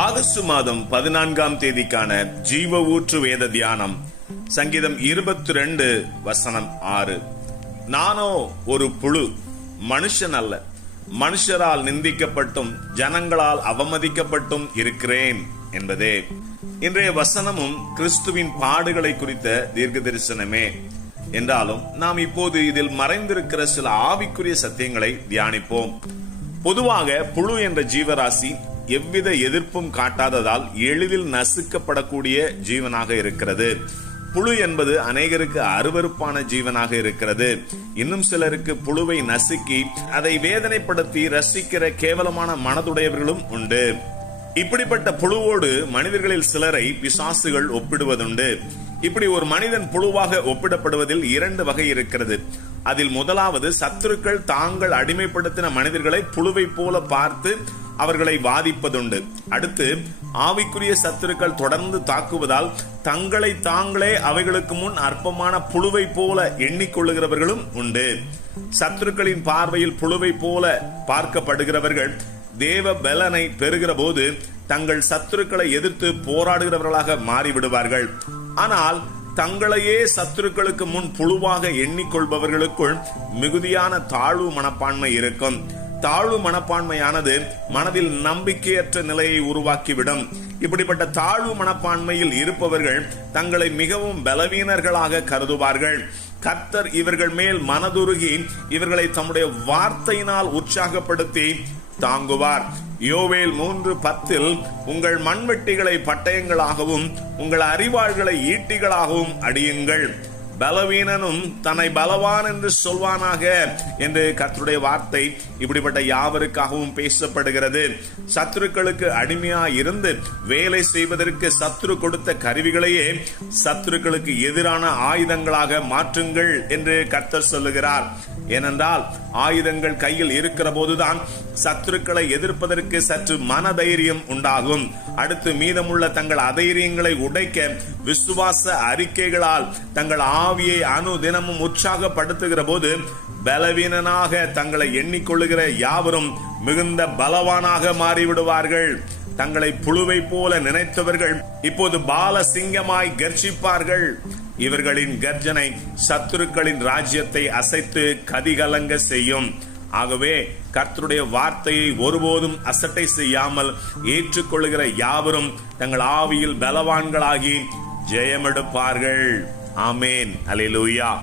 August மாதம் 14ஆம் தேதிக்கான ஜீவ ஊற்று வேத தியானம். சங்கீதம் 22 வசனம் 6. நானோ ஒரு புழு, மனுஷன் அல்ல, மனுஷரால் நிந்திக்கப்பட்டும் ஜனங்களால் அவமதிக்கப்பட்டும் இருக்கிறேன் என்பதே. இன்றைய வசனமும் கிறிஸ்துவின் பாடுகளை குறித்த தீர்க்க தரிசனமே. என்றாலும் நாம் இப்போது இதில் மறைந்திருக்கிற சில ஆவிக்குரிய சத்தியங்களை தியானிப்போம். பொதுவாக புழு என்ற ஜீவராசி எவ்வித எதிர்ப்பும் காட்டாததால் எளிதில் நசுக்கப்படக்கூடிய ஜீவனாக இருக்கிறது. புழு என்பது அநேகருக்கு அருவருப்பான ஜீவனாக இருக்கிறது. இன்னும் சிலருக்கு புழுவை நசுக்கி அதை வேதனைப்படுத்தி ரசிக்கிற கேவலமான மனதுடையவர்களும் உண்டு. இப்படிப்பட்ட புழுவோடு மனிதர்களில் சிலரை பிசாசுகள் ஒப்பிடுவதுண்டு. இப்படி ஒரு மனிதன் புழுவாக ஒப்பிடப்படுவதில் 2 வகை இருக்கிறது. அதில் முதலாவது, சத்துருக்கள் தாங்கள் அடிமைப்படுத்தின மனிதர்களை புழுவை போல பார்த்து அவர்களை வாதிப்பதுண்டு. அடுத்து, ஆவிக்குரிய சத்துருக்கள் தொடர்ந்து தாக்குவதால் தங்களை தாங்களே அவைகளுக்கு முன் அற்பமான புழுவை போல எண்ணிக்கொள்ளுகிறவர்களும் உண்டு. சத்துருக்களின் பார்வையில் புழுவை போல பார்க்கப்படுகிறவர்கள் தேவ பலனை பெறுகிற போது தங்கள் சத்துருக்களை எதிர்த்து போராடுகிறவர்களாக மாறிவிடுவார்கள். ஆனால் தங்களையே சத்துருக்களுக்கு முன் புழுவாக எண்ணிக்கொள்பவர்களுக்குள் மிகுதியான தாழ்வு மனப்பான்மை இருக்கும். தாழ்வு மனப்பான்மையானது மனதில் நம்பிக்கையற்ற நிலையை உருவாக்கிவிடும். இப்படிப்பட்ட தாழ்வு மனப்பான்மையில் இருப்பவர்கள் தங்களை மிகவும் பலவீனர்களாக கருதுவார்கள். கர்த்தர் இவர்கள் மேல் மனதுருகி இவர்களை தம்முடைய வார்த்தையினால் உற்சாகப்படுத்தி தாங்குவார். யோவேல் 3:10 உங்கள் மண்வெட்டிகளை பட்டயங்களாகவும் உங்கள் அரிவாள்களை ஈட்டிகளாகவும் அடியுங்கள், பலவீனனும் தன்னை பலவான் என்று சொல்வானாக என்று கர்த்தருடைய வார்த்தை இப்படிப்பட்ட யாவருக்காகவும் பேசப்படுகிறது. சத்துருக்களுக்கு அடிமையாய் இருந்து வேலை செய்வதற்கு சத்துரு கொடுத்த கருவிகளையே சத்துருக்களுக்கு எதிரான ஆயுதங்களாக மாற்றுங்கள் என்று கர்த்தர் சொல்லுகிறார். ஏனென்றால் ஆயுதங்கள் கையில் இருக்கிற போதுதான் சத்துருக்களை எதிர்ப்பதற்கு சற்று மனதைரியம் உண்டாகும். அடுத்து மீதமுள்ள தங்கள் அதைரியங்களை உடைக்க விசுவாச அறிக்கைகளால் தங்கள் ஆவியை அனுதினமும் உற்சாகப்படுத்துகிற போது பலவீனனாக தங்களை எண்ணிக்கொள்ளுகிற யாவரும் மிகுந்த பலவானாக மாறிவிடுவார்கள். தங்களை புழுவை போல நினைத்தவர்கள் இப்போது பால சிங்கமாய் கர்ஜிப்பார்கள். இவர்களின் கர்ஜனை சத்துருக்களின் ராஜ்யத்தை அசைத்து கதிகலங்க செய்யும். ஆகவே கர்த்தருடைய வார்த்தையை ஒருபோதும் அசட்டை செய்யாமல் ஏற்றுக்கொள்ளுகிற யாவரும் தங்கள் ஆவியில் பலவான்களாகி ஜெயமெடுப்பார்கள். ஆமேன். அல்லேலூயா.